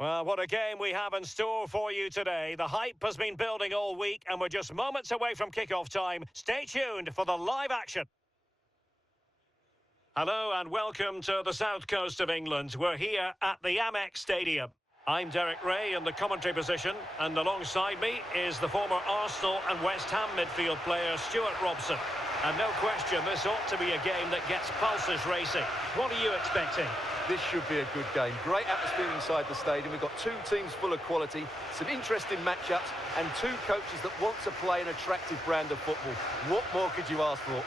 Well, what a game we have in store for you today. The hype has been building all week and we're just moments away from kickoff time. Stay tuned for the live action. Hello and welcome to the south coast of England. We're here at the Amex Stadium. I'm Derek Ray in the commentary position, and alongside me is the former Arsenal and West Ham midfield player Stuart Robson. And no question, this ought to be a game that gets pulses racing. What are you expecting? This should be a good game. Great atmosphere inside the stadium. We've got two teams full of quality, some interesting matchups, and two coaches that want to play an attractive brand of football. What more could you ask for?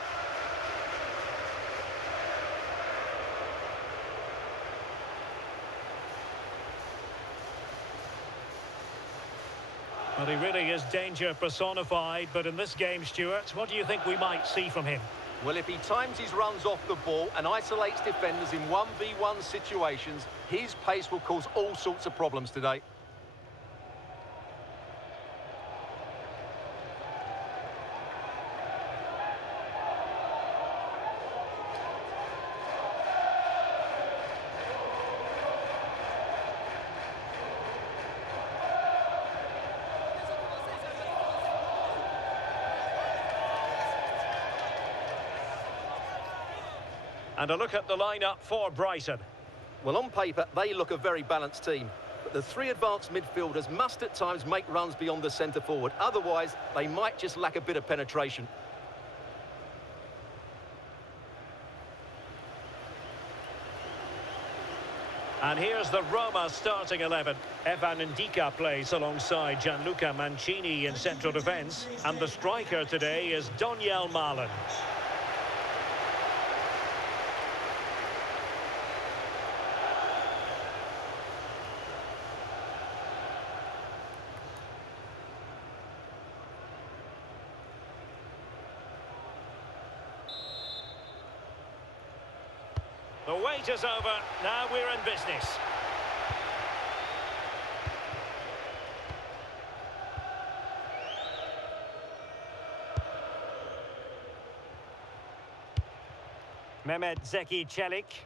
Well, he really is danger personified, but in this game, Stuart, what do you think we might see from him? Well, if he times his runs off the ball and isolates defenders in 1v1 situations, his pace will cause all sorts of problems today. And a look at the lineup for Brighton. Well, on paper, they look a very balanced team. But the three advanced midfielders must at times make runs beyond the centre forward. Otherwise, they might just lack a bit of penetration. And here's the Roma starting 11. Evan Ndika plays alongside Gianluca Mancini in central defence. And the striker today is Donyell Malen. The wait is over, now we're in business. Mehmet Zeki Çelik.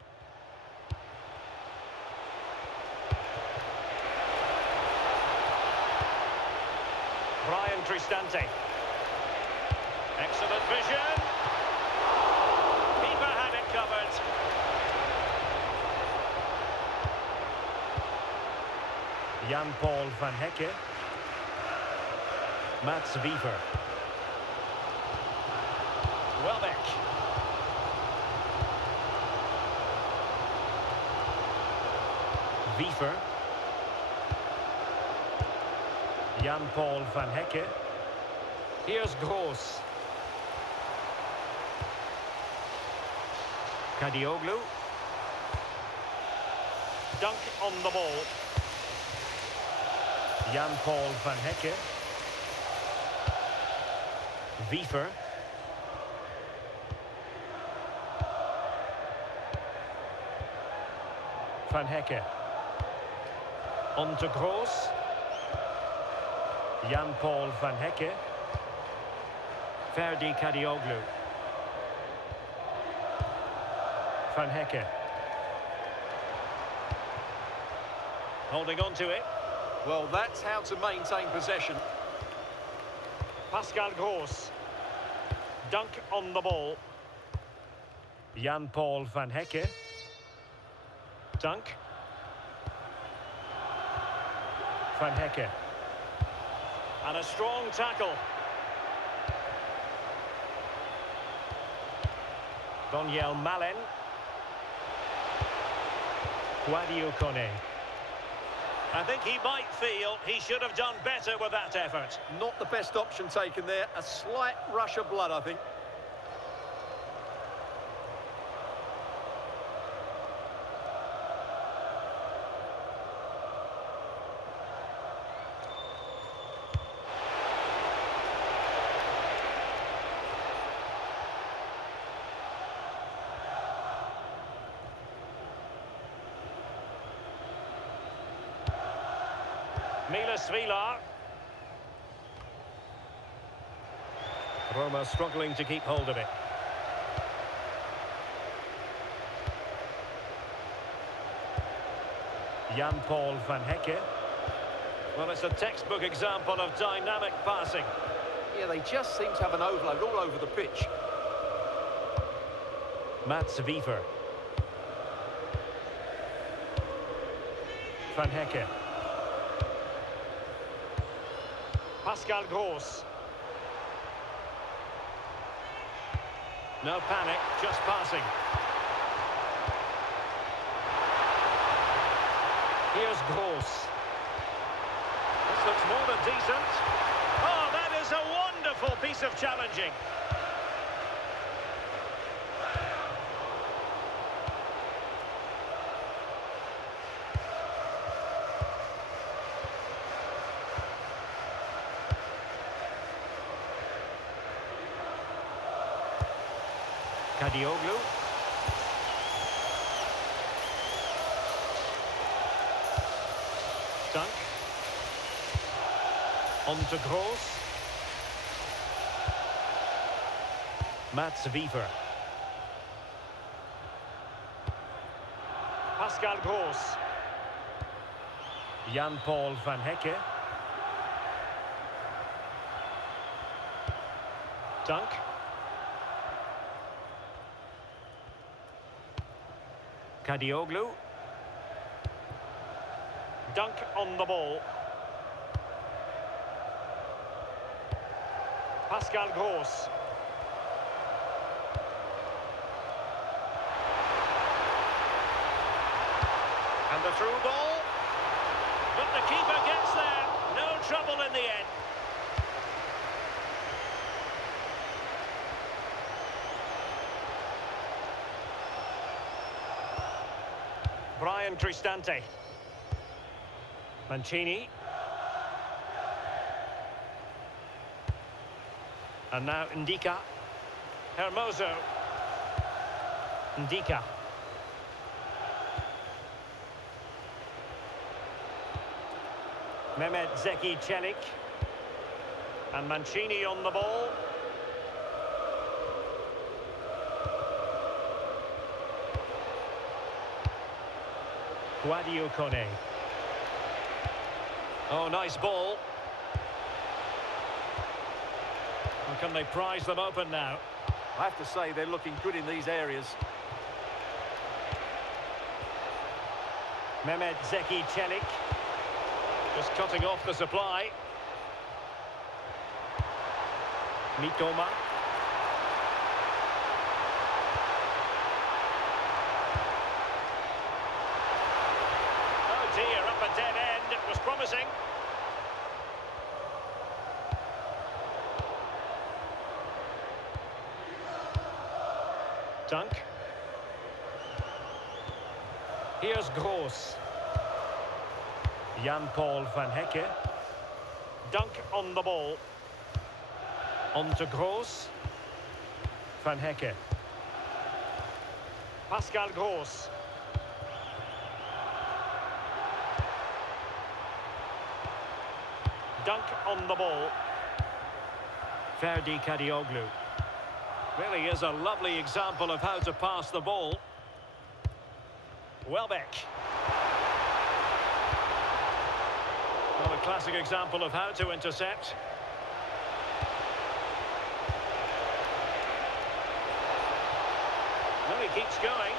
Brian Cristante. Excellent vision. Keeper had it covered. Jan-Paul van Hecke. Mats Wiever. Welbeck. Wiever. Jan-Paul van Hecke. Here's Gross. Kadioglu. Dunk on the ball. Jan-Paul van Hecke. Wiever. Van Hecke. On to Gross. Jan-Paul van Hecke. Ferdi Kadioglu. Van Hecke. Holding on to it. Well, that's how to maintain possession. Pascal Gross. Dunk on the ball. Jan-Paul van Hecke. Dunk. Van Hecke. And a strong tackle. Donyell Malen. Guadio Kone. I think he might feel he should have done better with that effort. Not the best option taken there. A slight rush of blood, I think. Milas Vilar. Roma struggling to keep hold of it. Jan-Paul van Hecke. Well, it's a textbook example of dynamic passing. Yeah, they just seem to have an overload all over the pitch. Mats Wiever. Van Hecke. Pascal Gross. No panic, just passing. Here's Gross. This looks more than decent. Oh, that is a wonderful piece of challenging. Kadioglu. Dunk. On to Gross. Mats Wiever. Pascal Gross. Jan-Paul van Hecke. Dunk. Kadioglu. Dunk on the ball. Pascal Gross. And the through ball. But the keeper gets there. No trouble in the end. Brian Cristante. Mancini. And now Ndika. Hermoso. Ndika. Mehmet Zeki Çelik. And Mancini on the ball. Guadio Kone. Oh, nice ball. And can they prize them open now? I have to say, they're looking good in these areas. Mehmet Zeki Çelik. Just cutting off the supply. Mitoma. Oh dear, up a dead end. It was promising. Dunk. Here's Gross. Jan-Paul van Hecke. Dunk on the ball. On to Gross. Van Hecke. Pascal Gross. Dunk on the ball. Ferdi Kadioglu. Really is a lovely example of how to pass the ball. Welbeck. Well, a classic example of how to intercept. Well, he keeps going.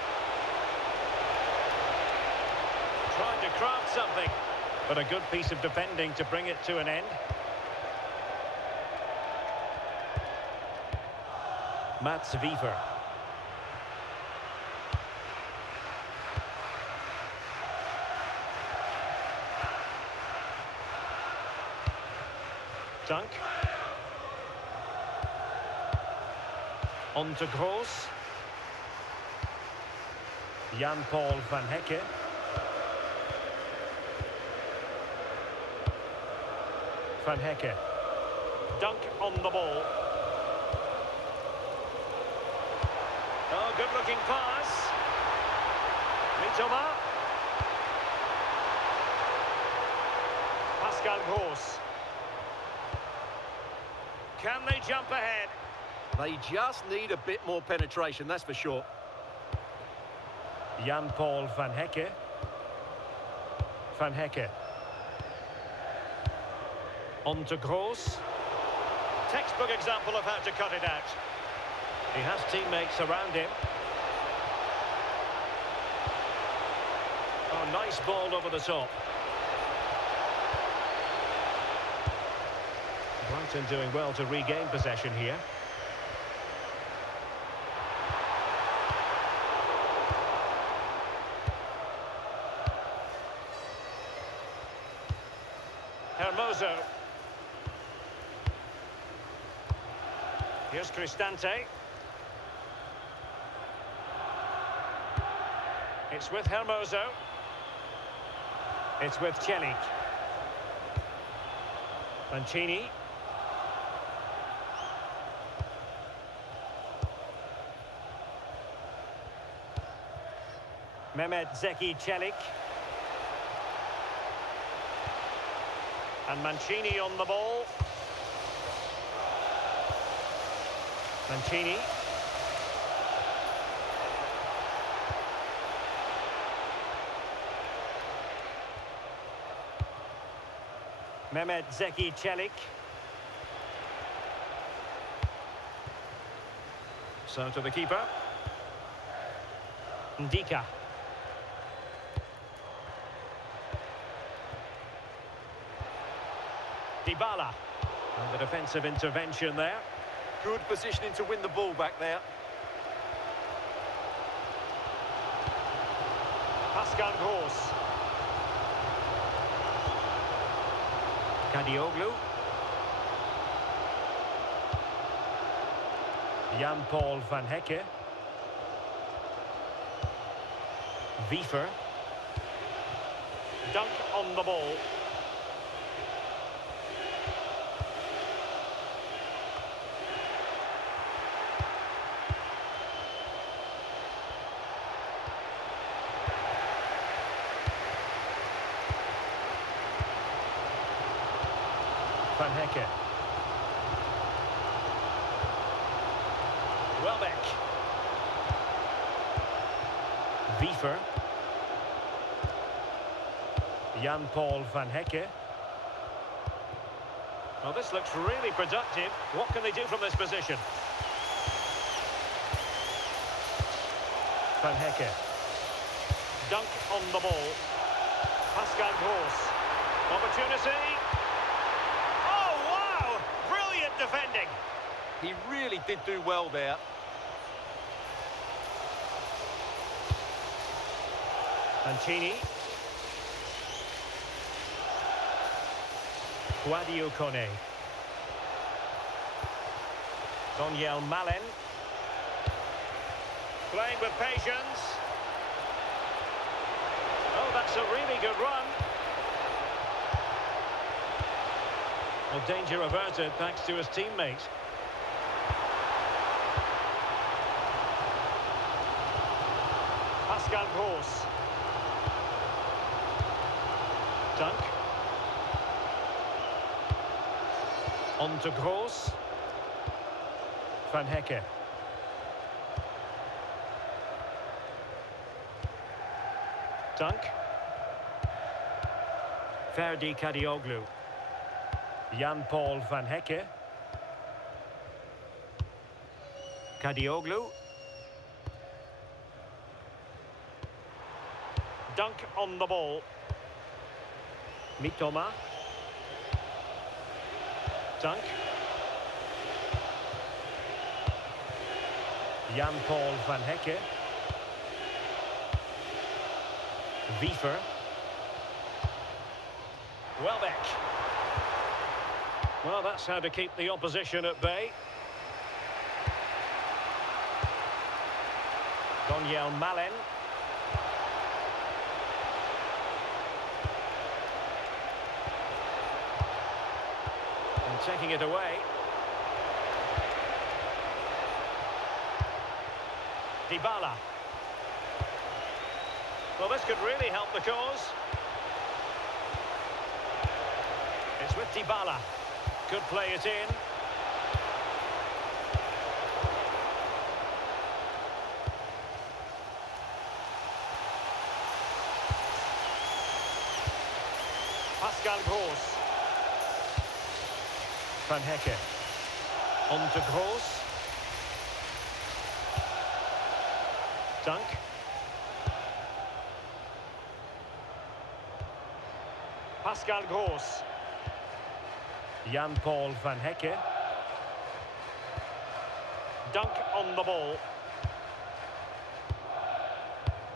Trying to craft something. But a good piece of defending to bring it to an end. Mats Wiever. Dunk. On to Gross. Jan-Paul van Hecke. Van Hecke. Dunk on the ball. Oh, good-looking pass. Mitoma. Pascal Gross. Can they jump ahead? They just need a bit more penetration, that's for sure. Jan-Paul van Hecke. Van Hecke. On to Gross. Textbook example of how to cut it out. He has teammates around him. Oh, nice ball over the top. Brighton doing well to regain possession here. Hermoso. Here's Cristante. It's with Hermoso. It's with Celik. Mancini. Mehmet Zeki Celik. And Mancini on the ball. Mancini. Mehmet Zeki Celik. So to the keeper. Ndika. Dybala. And the defensive intervention there. Good positioning to win the ball back there. Pascal Gross. Kadioglu. Jan-Paul van Hecke. Wiefer. Dunk on the ball. Van Hecke. Welbeck. Wiefer. Jan-Paul van Hecke. Well, this looks really productive. What can they do from this position? Van Hecke. Dunk on the ball. Pascal Gross. Opportunity. Oh, wow! Brilliant defending. He really did do well there. Mancini. Guadio Kone. Daniel Malen. Playing with patience. Oh, that's a really good run. Well, danger averted thanks to his teammate. Pascal Gross. Dunk. On to Gross. Van Hecke. Dunk. Ferdi Kadioglu. Jan-Paul van Hecke. Kadioglu. Dunk on the ball. Mitoma. Dunk. Jan-Paul van Hecke. Wiefer. Welbeck. Well, that's how to keep the opposition at bay. Daniel Malen. And taking it away. Dybala. Well, this could really help the cause. It's with Dybala. Could play it in. Pascal Gross. Van Hecke. On to Gross. Dunk. Pascal Gross. Jan-Paul Van Hecke. Dunk on the ball.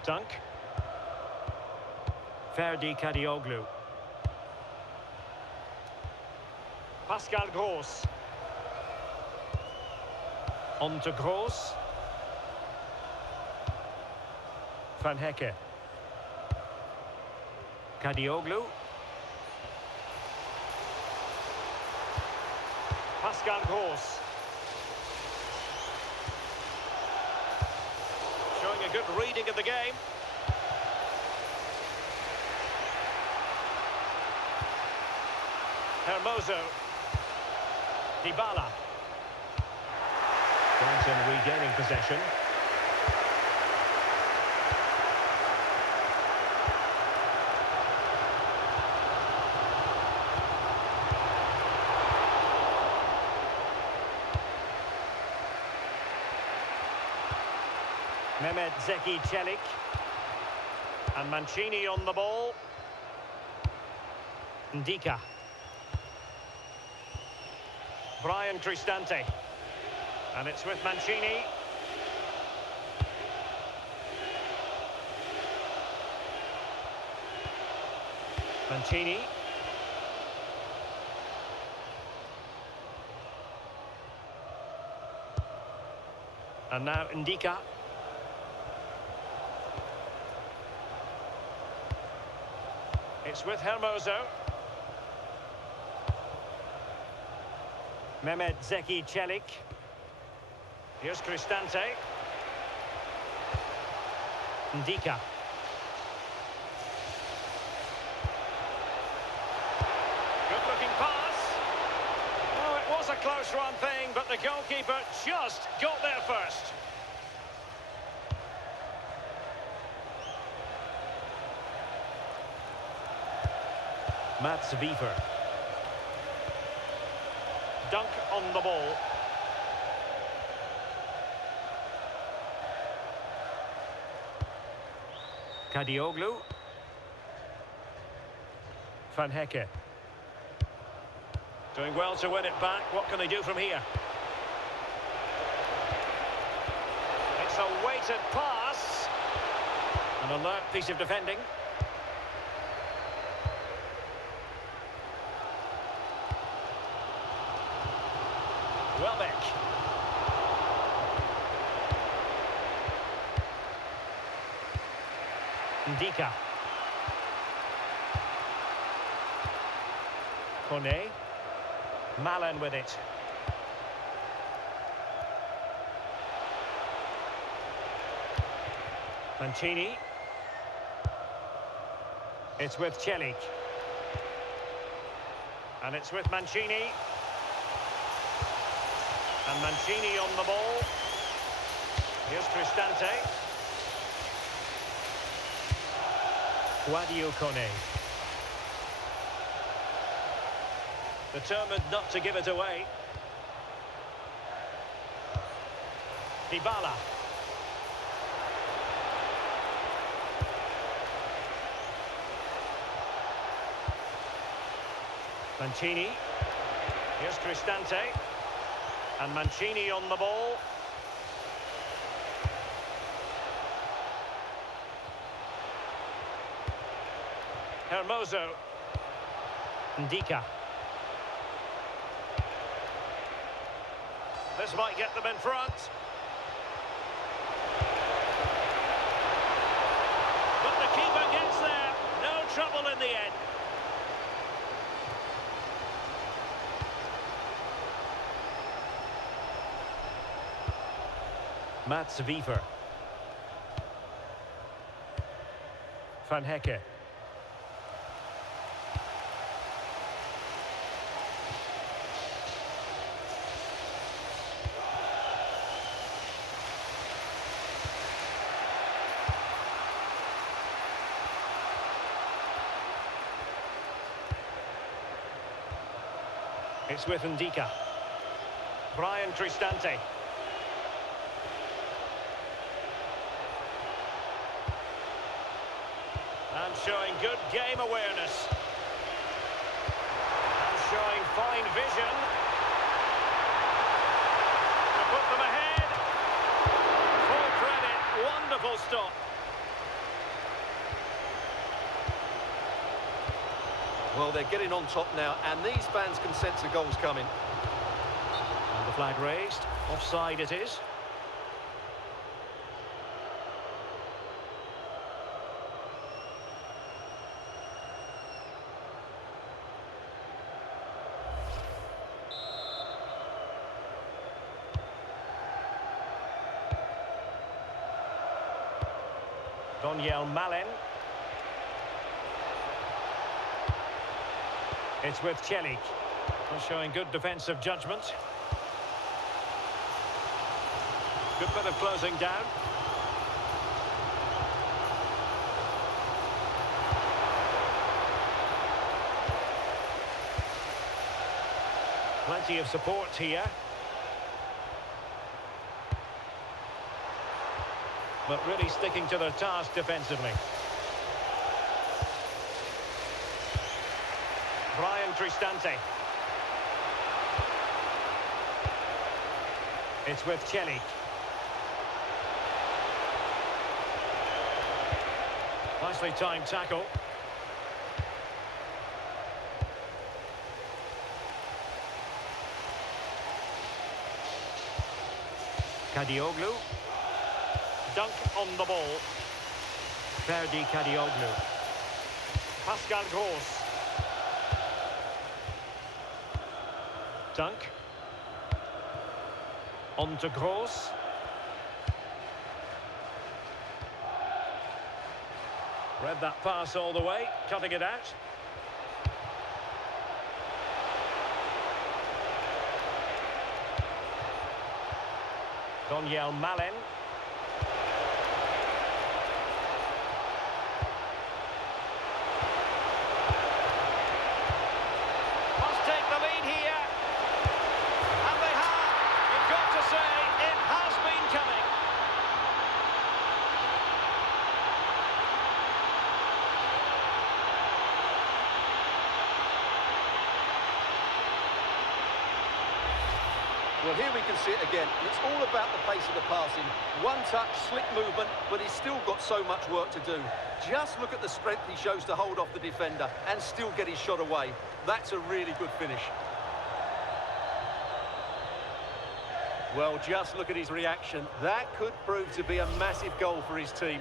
Dunk. Ferdi Kadioglu. Pascal Gross. On to Gross. Van Hecke. Kadioglu. Pascal Gross. Showing a good reading of the game. Hermoso. Dybala. Brighton regaining possession. Mehmet Zeki Çelik. And Mancini on the ball. Ndika. Brian Cristante. And it's with Mancini. Mancini. And now Ndika. It's with Hermoso. Mehmet Zeki Çelik. Here's Cristante. Ndika. Good-looking pass. Oh, it was a close-run thing, but the goalkeeper just got there first. Mats Wiever. Dunk on the ball. Kadioglu. Van Hecke. Doing well to win it back. What can they do from here? It's a weighted pass. An alert piece of defending. Welbeck. Ndika. Kone. Malen with it. Mancini. It's with Çelik. And it's with Mancini. And Mancini on the ball. Here's Cristante. Guadio Kone. Determined not to give it away. Dybala. Mancini. Here's Cristante. And Mancini on the ball. Hermoso. Ndika. This might get them in front. But the keeper gets there. No trouble in the end. Mats Wiever. Van Hecke. It's with Ndika. Brian Cristante. And showing good game awareness. And showing fine vision. To put them ahead. Full credit. Wonderful stop. Well, they're getting on top now, and these fans can sense the goals coming. And the flag raised. Offside it is. Daniel Malen. It's with Celik. Showing good defensive judgment. Good bit of closing down. Plenty of support here. But really sticking to their task defensively. Brian Cristante. It's with Celik. Nicely timed tackle. Kadioglu. Dunk on the ball. Ferdi Kadioglu. Pascal Gross. Dunk. On to Gross. Read that pass all the way, cutting it out. Daniel Malen. Must take the lead here. And they have. You've got to say, it has been coming. Well, here we can see it again. It's all about the pace of the passing. One touch, slick movement, but he's still got so much work to do. Just look at the strength he shows to hold off the defender and still get his shot away. That's a really good finish. Well, just look at his reaction. That could prove to be a massive goal for his team.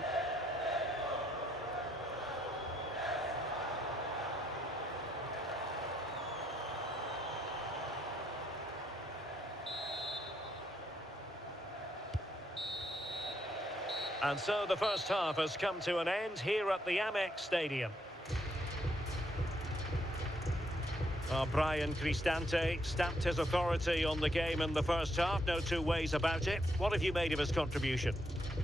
And so the first half has come to an end here at the Amex Stadium. Brian Cristante stamped his authority on the game in the first half, no two ways about it. What have you made of his contribution?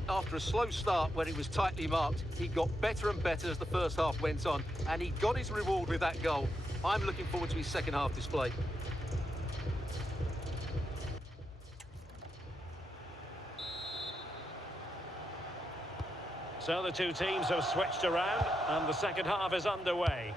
After a slow start when he was tightly marked, he got better and better as the first half went on, and he got his reward with that goal. I'm looking forward to his second half display. So the two teams have switched around and the second half is underway.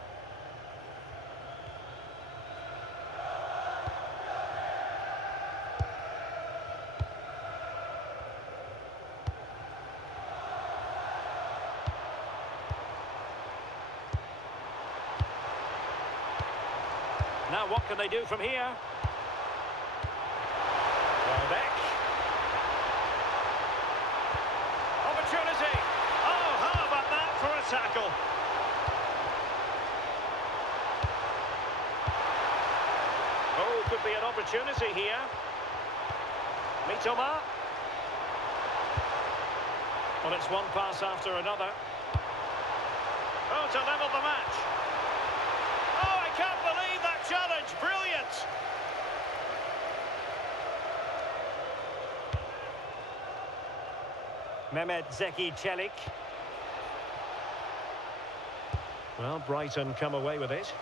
Now what can they do from here? Welbeck. Opportunity. Oh, how about that for a tackle? Oh, could be an opportunity here. Mitoma. Well, it's one pass after another. Oh, to level the match. Oh, I can't believe that challenge. Brilliant. Mehmet Zeki Celik. Well, Brighton come away with it.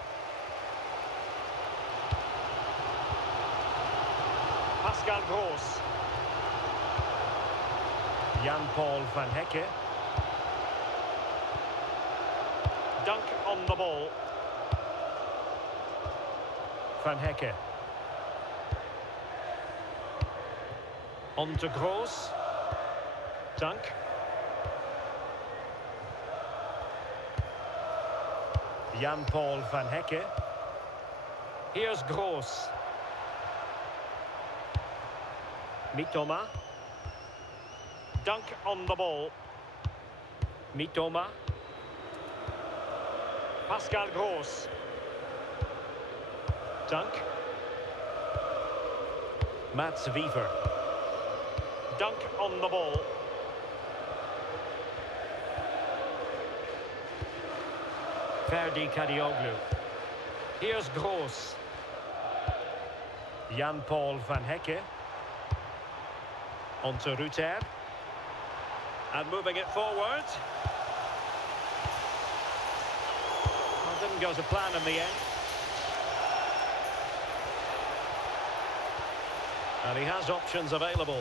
Pascal Gross. Jan-Paul van Hecke. Dunk on the ball. Van Hecke. On to Gross. Dunk. Jan-Paul van Hecke. Here's Gross. Mitoma. Dunk on the ball. Mitoma. Pascal Gross. Dunk. Mats Wiever. Dunk on the ball. Ferdi Kadioglu. Here's Gross. Jan-Paul van Hecke. On to Ruter. And moving it forward. Well, didn't go to plan in the end. And he has options available.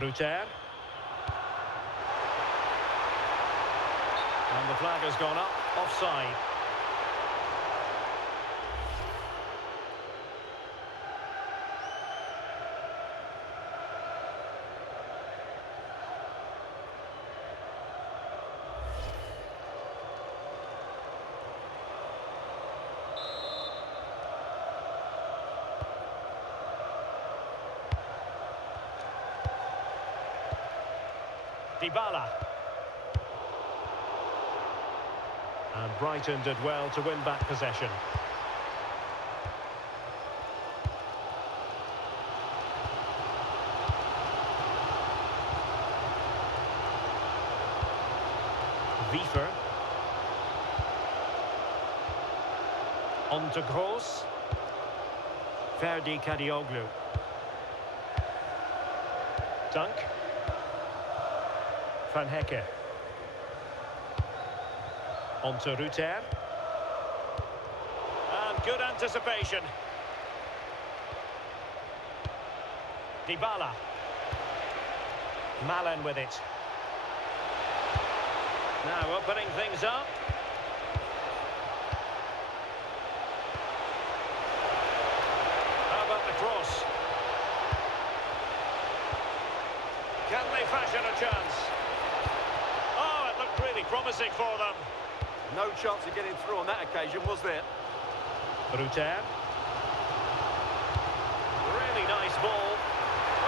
Ruter. And the flag has gone up, offside. Dybala. And Brighton did well to win back possession. Wiever. On to Gross. Ferdi Kadioglu. Dunk. Van Hecke. On to Ruter. And good anticipation. Dybala. Malen with it. Now opening things up. How about the cross? Can they fashion a chance? Oh, it looked really promising for them. No chance of getting through on that occasion, was there? Ruter. Really nice ball.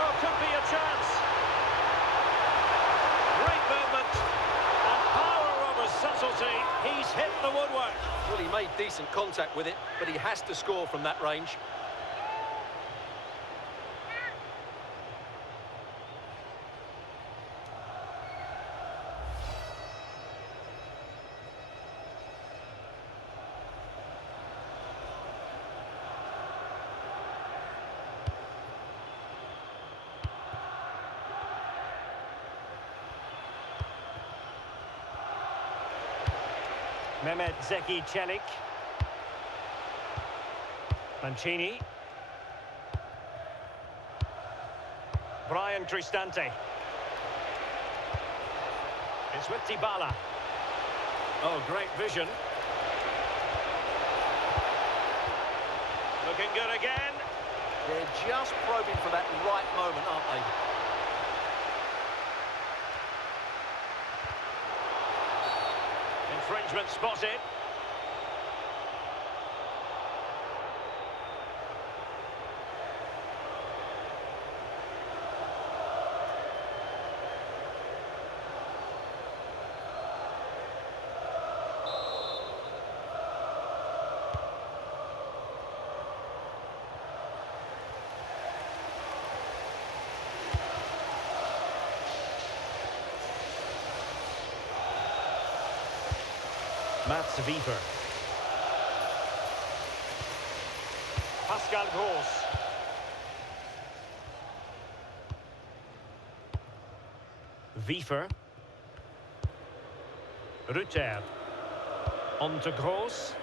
Oh, could be a chance. Great movement. And power over subtlety. He's hit the woodwork. Well, he made decent contact with it, but he has to score from that range. Mehmet Zeki Çelik. Mancini. Brian Cristante. It's with Dybala. Oh, great vision. Looking good again. They're just probing for that right moment, aren't they? Infringement spotted. Mats Wiever. Pascal Gross. Wiefer. Rutter. On to Gross.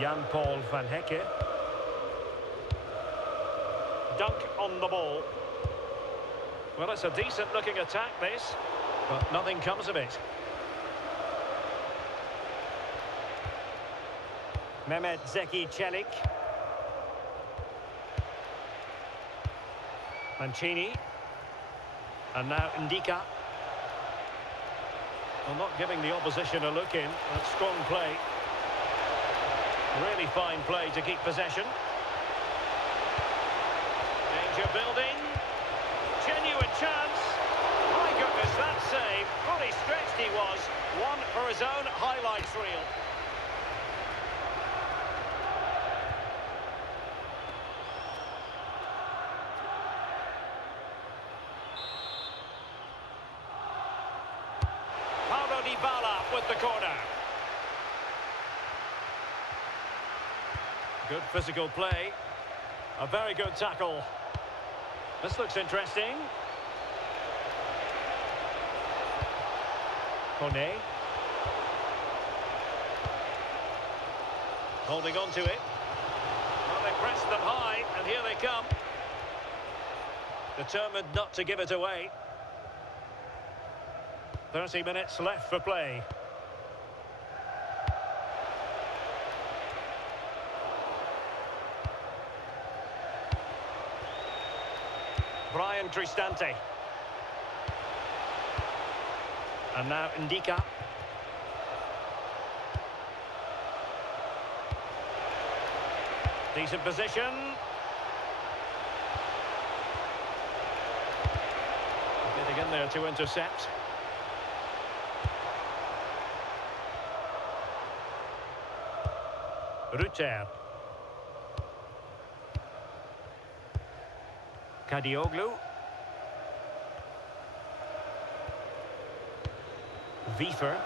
Jan-Paul van Hecke. Dunk on the ball. Well, it's a decent-looking attack, this, but nothing comes of it. Mehmet Zeki Çelik. Mancini. And now Ndika. Well, not giving the opposition a look in. That's strong play. Really fine play to keep possession. Danger building. Genuine chance. My goodness, that save. Fully stretched he was. One for his own highlights reel. With the corner. Good physical play. A very good tackle. This looks interesting. Kone. Holding on to it. Well, they pressed them high, and here they come. Determined not to give it away. 30 minutes left for play. Brian Cristante. And now Ndika. Decent position. Getting in there to intercept. Rutter. Kadioglu. Wiefer.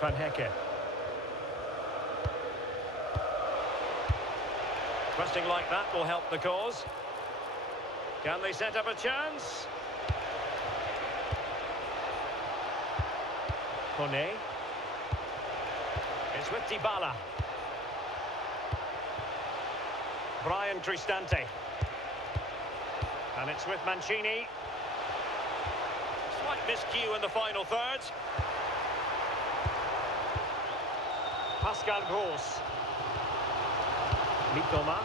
Van Hecke. Pressing like that will help the cause. Can they set up a chance? Kone. It's with Dybala. Brian Cristante. And it's with Mancini. Slight miscue in the final third. Pascal Gross. Mitoma.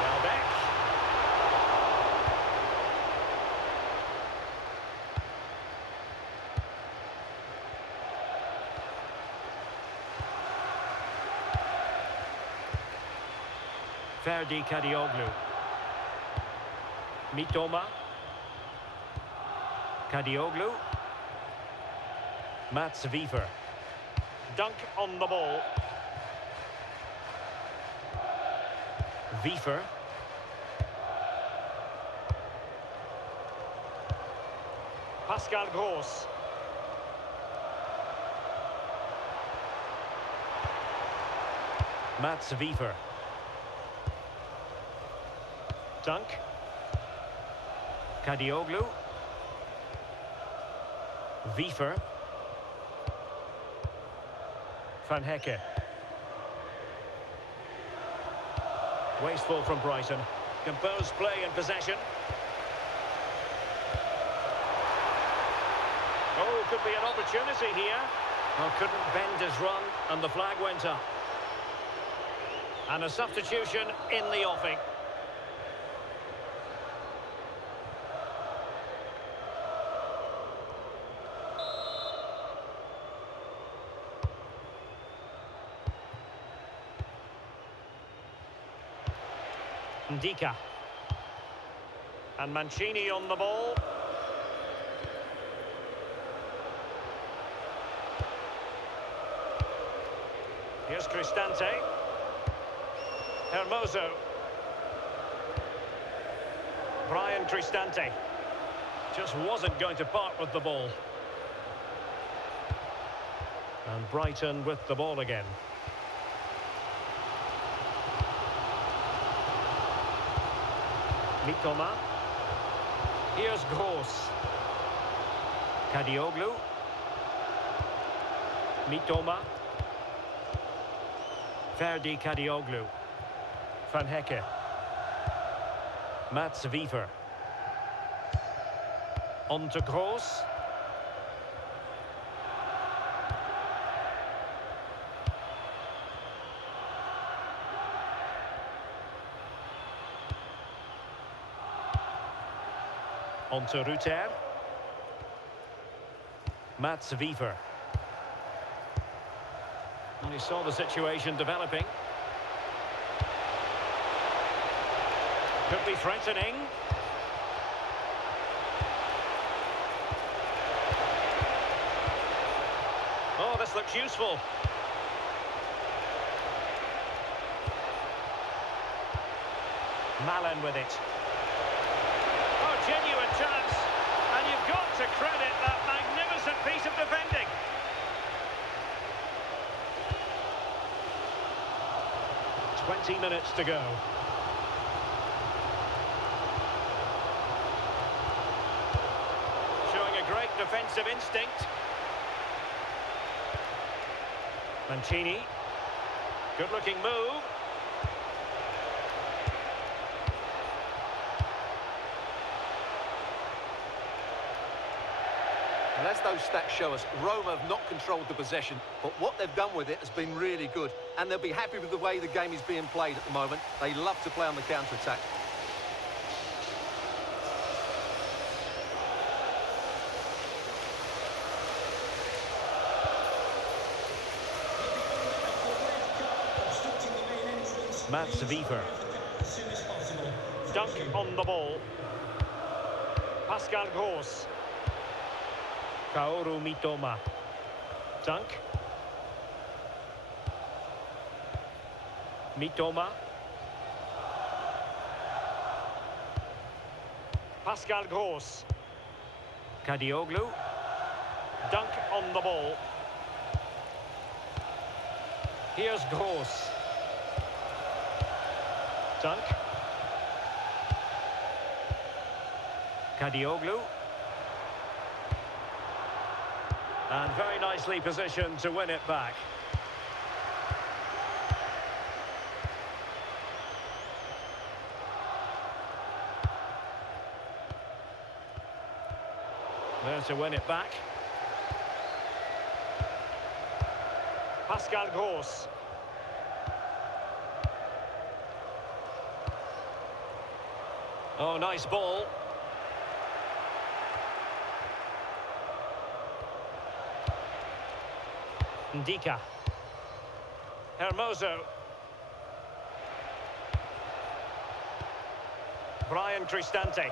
Welbeck. Ferdi Kadioglu. Mitoma. Kadioglu. Mats Wiefer. Dunk on the ball. Wiefer. Pascal Gross. Mats Wiefer. Dunk. Kadioglu. Wiefer. Van Hecke. Wasteful from Brighton. Composed play and possession. Oh, could be an opportunity here. Well, couldn't bend his run, and the flag went up. And a substitution in the offing. Ndika. And Mancini on the ball. Here's Cristante. Hermoso. Brian Cristante. Just wasn't going to part with the ball. And Brighton with the ball again. Mitoma. Here's Gross. Kadioglu. Mitoma. Ferdi Kadioglu. Van Hecke. Mats Wiever. On to Gross. On to Ruter. Mats Wiever. And he saw the situation developing. Could be threatening. Oh, this looks useful. Malen with it. Oh, genuine chance. And you've got to credit that magnificent piece of defending. "20 minutes to go. Showing a great defensive instinct. Mancini. Good-looking move. And as those stats show us, Roma have not controlled the possession, but what they've done with it has been really good, and they'll be happy with the way the game is being played at the moment. They love to play on the counter-attack. Mats Wiever. Dunk on the ball. Pascal Gross. Kaoru Mitoma. Dunk. Mitoma. Pascal Gross. Kadioglu. Dunk on the ball. Here's Gross. Dunk. Kadioglu. And very nicely positioned to win it back. There to win it back. Pascal Gross. Oh, nice ball. Ndika. Hermoso. Brian Cristante.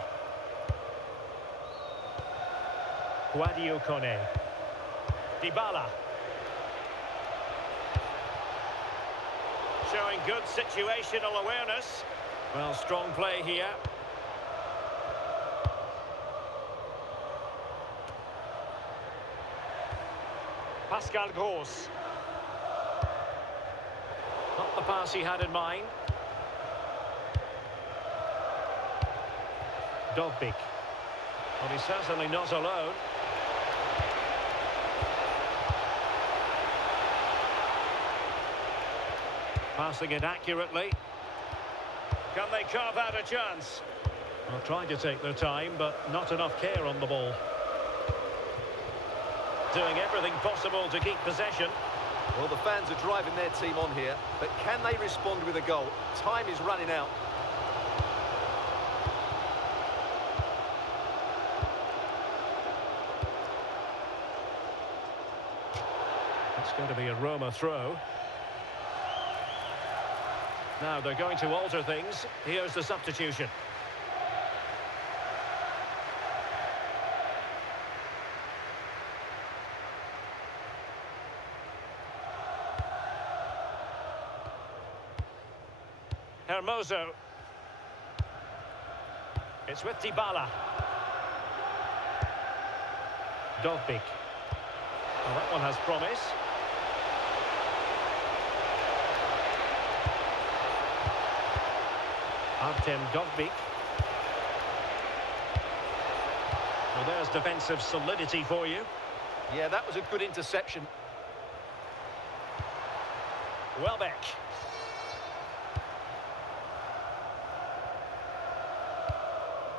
Guadio Kone. Dybala. Showing good situational awareness. Well, strong play here. Pascal Gross. Not the pass he had in mind. Dovbyk. Well, he's certainly not alone. Passing it accurately. Can they carve out a chance? Well, trying to take their time, but not enough care on the ball. Doing everything possible to keep possession. Well, the fans are driving their team on here, but can they respond with a goal? Time is running out. It's going to be a Roma throw. Now they're going to alter things. Here's the substitution. Hermoso. It's with Dybala. Dovbyk. Well, that one has promise. Artem Dovbyk. Well, there's defensive solidity for you. Yeah, that was a good interception. Welbeck.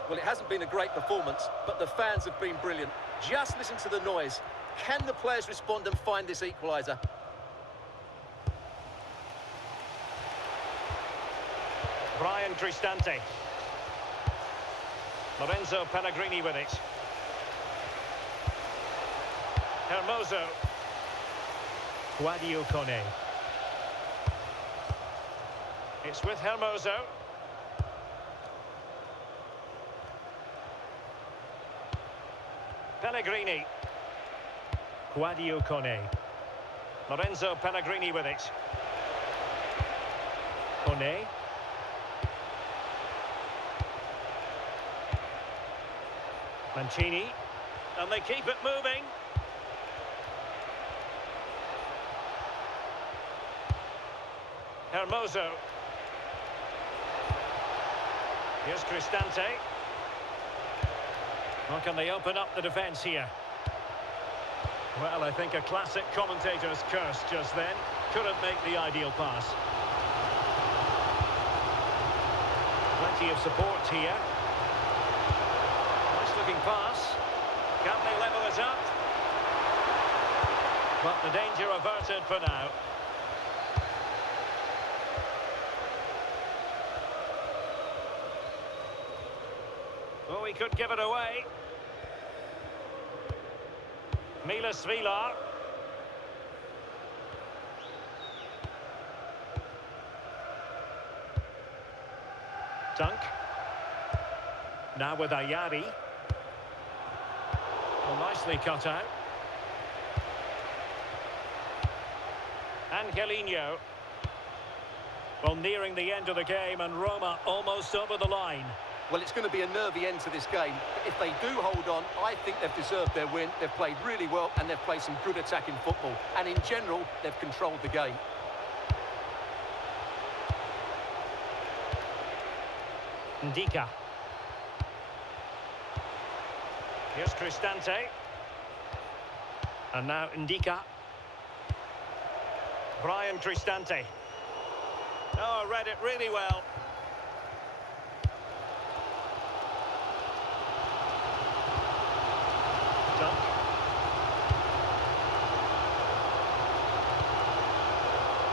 Well, it hasn't been a great performance, but the fans have been brilliant. Just listen to the noise. Can the players respond and find this equaliser? Brian Cristante. Lorenzo Pellegrini with it. Hermoso. Guadio Kone. It's with Hermoso. Pellegrini. Guadio Kone. Lorenzo Pellegrini with it. Kone. Mancini. And they keep it moving. Hermoso. Here's Cristante. How can they open up the defence here? Well, I think a classic commentator's curse just then. Couldn't make the ideal pass. Plenty of support here. Nice looking pass. Can they level it up? But the danger averted for now. Oh, he could give it away. Milas Vilar. Dunk. Now with Ayari. Well, nicely cut out. Angelino. Well, nearing the end of the game and Roma almost over the line. Well, it's going to be a nervy end to this game. If they do hold on, I think they've deserved their win. They've played really well and they've played some good attacking football. And in general, they've controlled the game. Ndika. Here's Cristante. And now Ndika. Brian Cristante. Oh, read it really well. Dunk.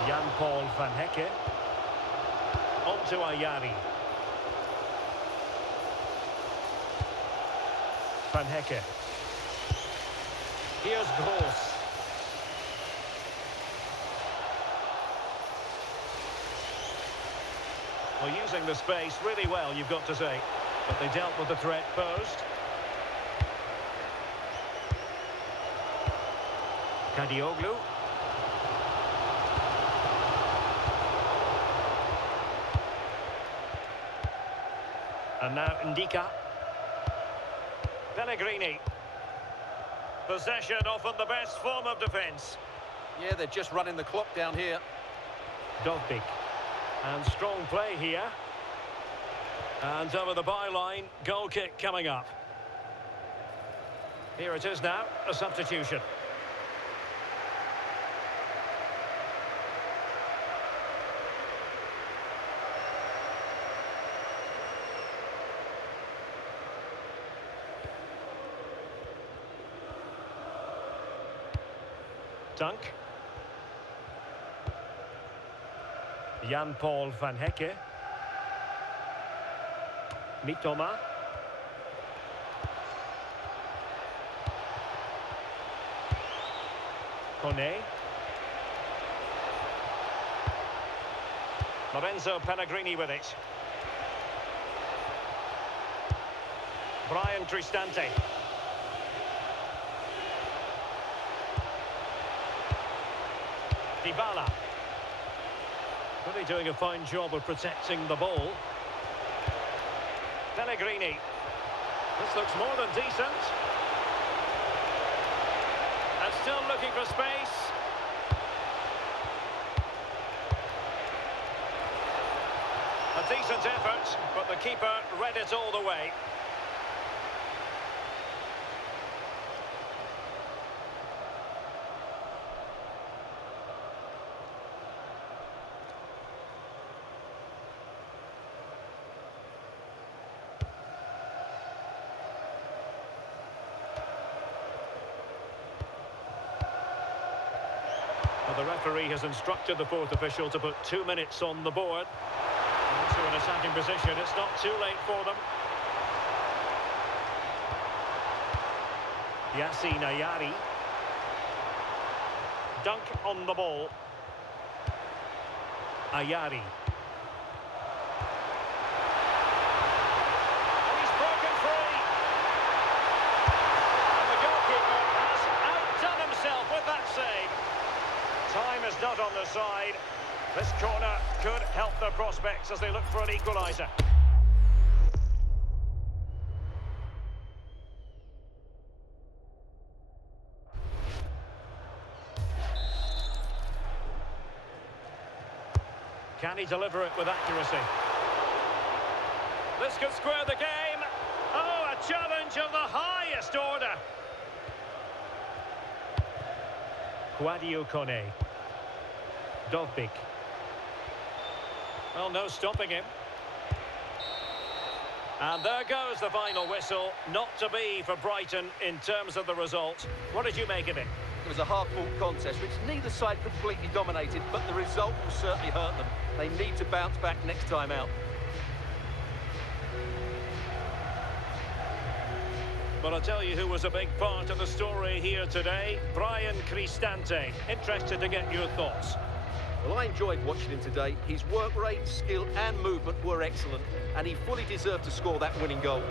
Jan-Paul van Hecke. On to Ayari. Van Hecke. Here's Gross. Well, using the space really well, you've got to say. But they dealt with the threat posed. Kadioglu. And now Ndika. Pellegrini. Possession often the best form of defence. Yeah, they're just running the clock down here. Dogbik. And strong play here. And over the byline, goal kick coming up. Here it is now, a substitution. Dunk. Jan-Paul van Hecke. Mitoma. Kone. Lorenzo Pellegrini with it. Brian Cristante. Dybala. Really doing a fine job of protecting the ball. Pellegrini. This looks more than decent. And still looking for space. A decent effort, but the keeper read it all the way. Well, the referee has instructed the fourth official to put 2 minutes on the board. Also in attacking position, it's not too late for them. Yassine Ayari. Dunk on the ball. Ayari. And he's broken free. And the goalkeeper has outdone himself with that save. Time is not on the side. This corner could help their prospects as they look for an equaliser. Can he deliver it with accuracy? This could square the game. Oh, a challenge of the highest order. Quadio Kone. Dovbik. Well, no stopping him. And there goes the final whistle. Not to be for Brighton in terms of the result. What did you make of it? It was a hard-fought contest, which neither side completely dominated, but the result will certainly hurt them. They need to bounce back next time out. But I'll tell you who was a big part of the story here today. Brian Cristante. Interested to get your thoughts. Well, I enjoyed watching him today. His work rate, skill and movement were excellent, and he fully deserved to score that winning goal.